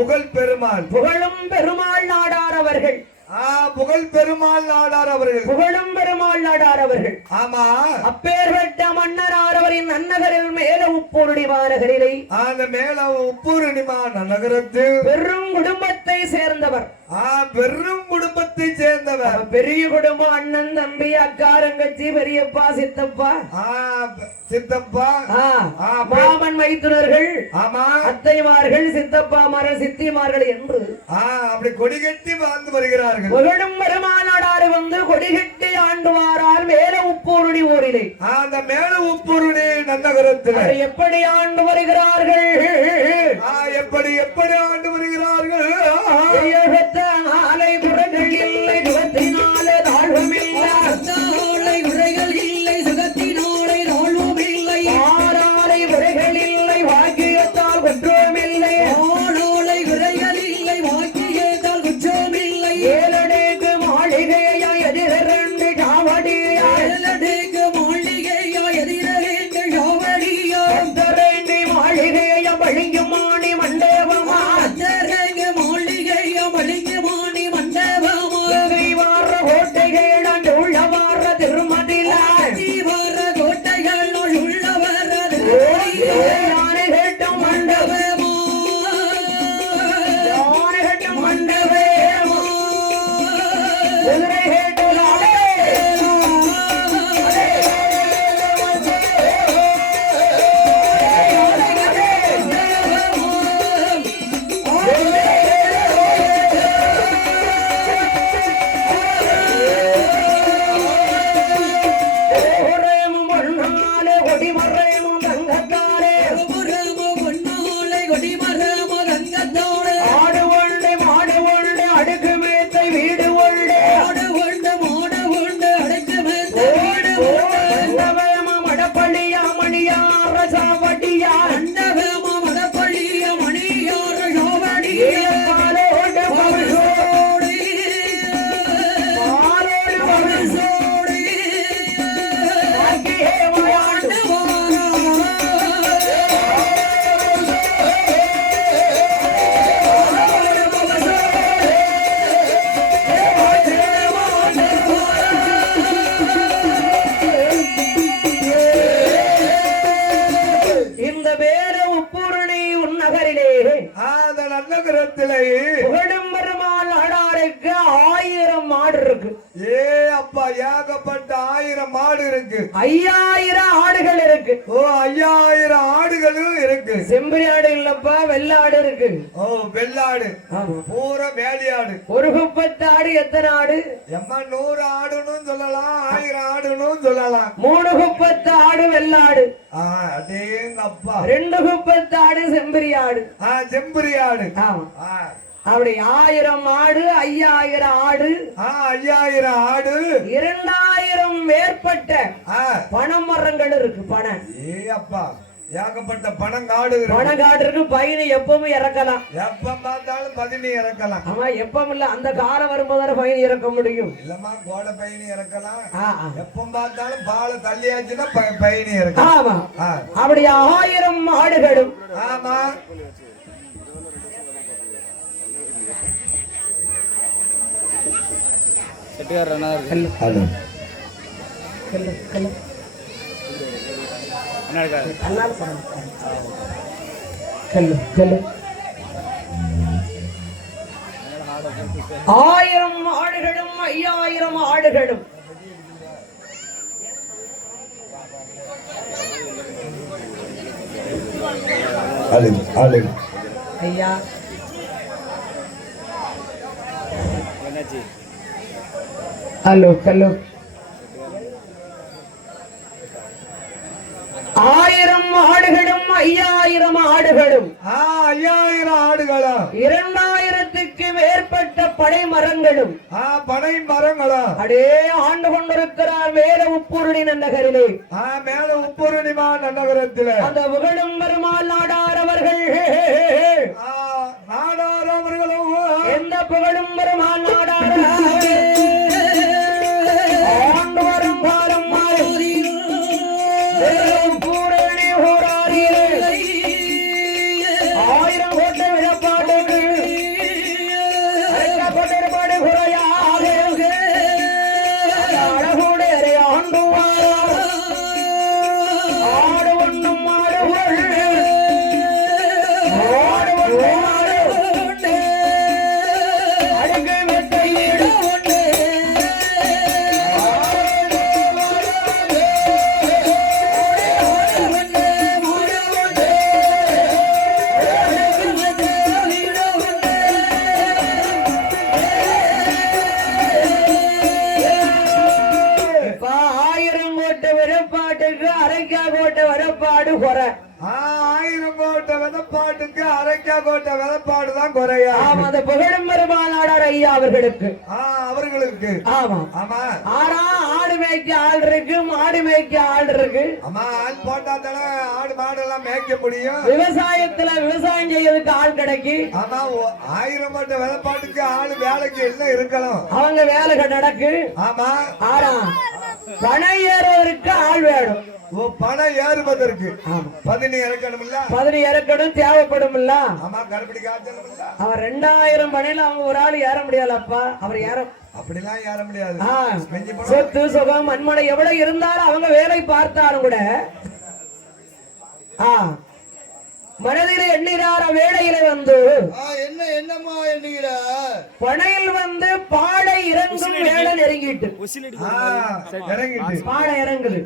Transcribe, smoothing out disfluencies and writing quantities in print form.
புகழ் பெருமாள் புகழும் பெருமாள் நாடார் அவர்கள். புகழ் பெருமாள் நாடார் அவர்கள். புகழும் பெருமாள் நாடார் அவர்கள். ஆமா, அப்பேற்பட்ட மன்னரார் அவரின் நன்னகரில் மேல உப்பூரணி மாநகரிலே அந்த மேல உப்பூரணி நகரத்தில் பெரும் குடும்பத்தை சேர்ந்தவர். பெரும் குடும்பத்தை சேர்ந்தவர். பெரிய குடும்பம், அண்ணன் தம்பி அக்கா தங்கச்சி பெரியப்பா சித்தப்பா சித்தப்பா மாமன் மைத்துனர்கள், ஆமா அத்தைமார்கள், சித்தப்பாமார்கள், சித்திமார்கள் என்று அப்படி கொடிகட்டி வாழ்ந்து வருகிறார்கள். புகழும் பெருமானாடாறு வந்து கொடிகட்டி ஆண்டு வாரார் மேல உப்பூரணி ஊரிலே. அந்த மேல உப்பூரணி நன்னகரத்தில் எப்படி ஆண்டு வருகிறார்கள்? எப்படி எப்படி ஆண்டு வருகிறார்கள்? ஆலை குறைகள் இல்லை, சுகத்தினாலே தாழ்வும் இல்லை. ஆலை குறைகள் இல்லை, சுகத்தினாலே தாழ்வும் இல்லை. ஆறாலை குறைகள் இல்லை, வாக்கியத்தால் குற்றம் இல்லை. ஆடோலை குறைகள் இல்லை, வாக்கியத்தால் குற்றம் இல்லை. ஏழடைக்கு மாளிகையா எதிரண்டு காவடியா, ஏழடைக்கு மாளிகையா எதிரண்டு காவடியா, அத்தரண்டி மாளிகையா பழிங்கும் மாணி மண்டபமா, அத்தரங்கு மாளிகையா பழிங்கும் மாணி மண்டபமா, வார கோட்டைகள் உள்ள வார திருமதில வார கோட்டைகள் உள்ள வர யானை கேட்டும் மண்டபமா, யானை கேட்டும் மண்டபமா, குதிரை கேட்டும் புகழும் பெருமாள் நாடாருக்கு 1000 மாடு இருக்கு. அப்பா, ஏகப்பட்ட 1000 மாடு இருக்கு. 5000 ஆடுகள் இருக்கு. 5000 ஆடுகளும் இருக்கு. செம்பரி ஆடு இல்லப்பா, வெள்ளாடு இருக்கு. வெள்ளாடு பூரா வேலையாடு. ஒரு குப்பத்து ஆடு எத்தனை ஆடு? 100 ஆடுன்னு சொல்லலாம், 1000 ஆடுன்னு சொல்லலாம். 3 குப்பத்து ஆடு வெள்ளாடு. அடேங்கப்பா. 2 குப்பத்து ஆடு செம்பரி ஆடு. செம்பரி ஆடு. அப்படி 1000 ஆடு, 5000 ஆடு, 5000 ஆடு, 2000 மேற்பட்ட பனைமரங்கள் இருக்கு. பனை அப்பா, ஏகப்பட்ட பனங்காடு. பனங்காடு இருக்கு. பயணி எப்பவும் இறக்கலாம், எப்ப பார்த்தாலும் பதினி இறக்கலாம். ஆமா, எப்பவும் இல்ல, அந்த காலம் வரும்போது பயணி இறக்க முடியும். இல்லமா, கோடை பயணி இறக்கலாம். எப்ப பார்த்தாலும் பாலை தள்ளியாச்சுன்னா பயணி இறக்கலாம். ஆமா, அப்படி 1000 ஆடுகளும். ஆமா, ஆயிரம் ஆடுகளும் 5000 ஆடுகளும். ஐயா, ஹலோ ஹலோ. 1000 ஆடுகளும் 5000 ஆடுகளும். 5000 ஆடுகளும் 2000க்கு மேற்பட்ட பனை மரங்களும். பனை மரங்களும் அடே ஆண்டு கொண்டிருக்கிறார் மேல உப்பூரணி நன்னகரிலே. மேல உப்பூரணி நன்னகரத்தில் அந்த புகழும் பெருமாள் நாடார் அவர்கள். நாடார் அவர்களும் எந்த புகழும் பெருமாள் நாடார் ஆண்டு வரும் காலம் மாறி பூரணி ஊராரிலே 1000 கோட்டை விழப்பாட்டுக்கு குறை? 1000 கோட்டை விதப்பாட்டுக்கு அரைக்கா கோட்டை விதப்பாடு தான் குறையா. ஆமா, அந்த புகழும் பெருமானார் ஐயா அவர்களுக்கு. அவர்களுக்கு. ஆமா ஆமா. ஆடு மேய்க்க ஆள் இருக்கு, மாடு மேய்க்க ஆள் இருக்கு. ஆமா, ஆள் போட்டா தானே ஆடு மாடு எல்லாம் மேய்க்க முடியும். விவசாயத்துல விவசாயம் செய்யறதுக்கு ஆள் கிடைக்கு. ஆமா, 1000 கோட்டை விதப்பாட்டுக்கு ஆள் வேலைக்கு எல்லாம் இருக்கலாம். அவங்க வேலை நடக்கு. ஆமா. பணம் ஏறுவதற்கு ஆள் வேணும். பணம் ஏறுவதற்கு பதினி இறக்கணும் இல்ல, பதினி இறக்கணும் தேவைப்படும் இல்ல. ஆமா, கருப்படி காய்ச்சலும் இல்ல. அவர் 2000 பணியில அவங்க ஒரு ஆள் ஏற முடியாதப்பா. அவர் ஏற அப்படிலாம் ஏற முடியாது. சொத்து சுகம் மண்மனை எவ்வளவு இருந்தாலும் அவங்க வேலை பார்த்தாலும் கூட மனதில் எண்ணிறார வேளையில வந்து என்னமா எண்ணுகிற பனையில் வந்து பாடை இறங்கும் வேலை நெருங்கிட்டு இறங்கிட்டு பாடை இறங்குது.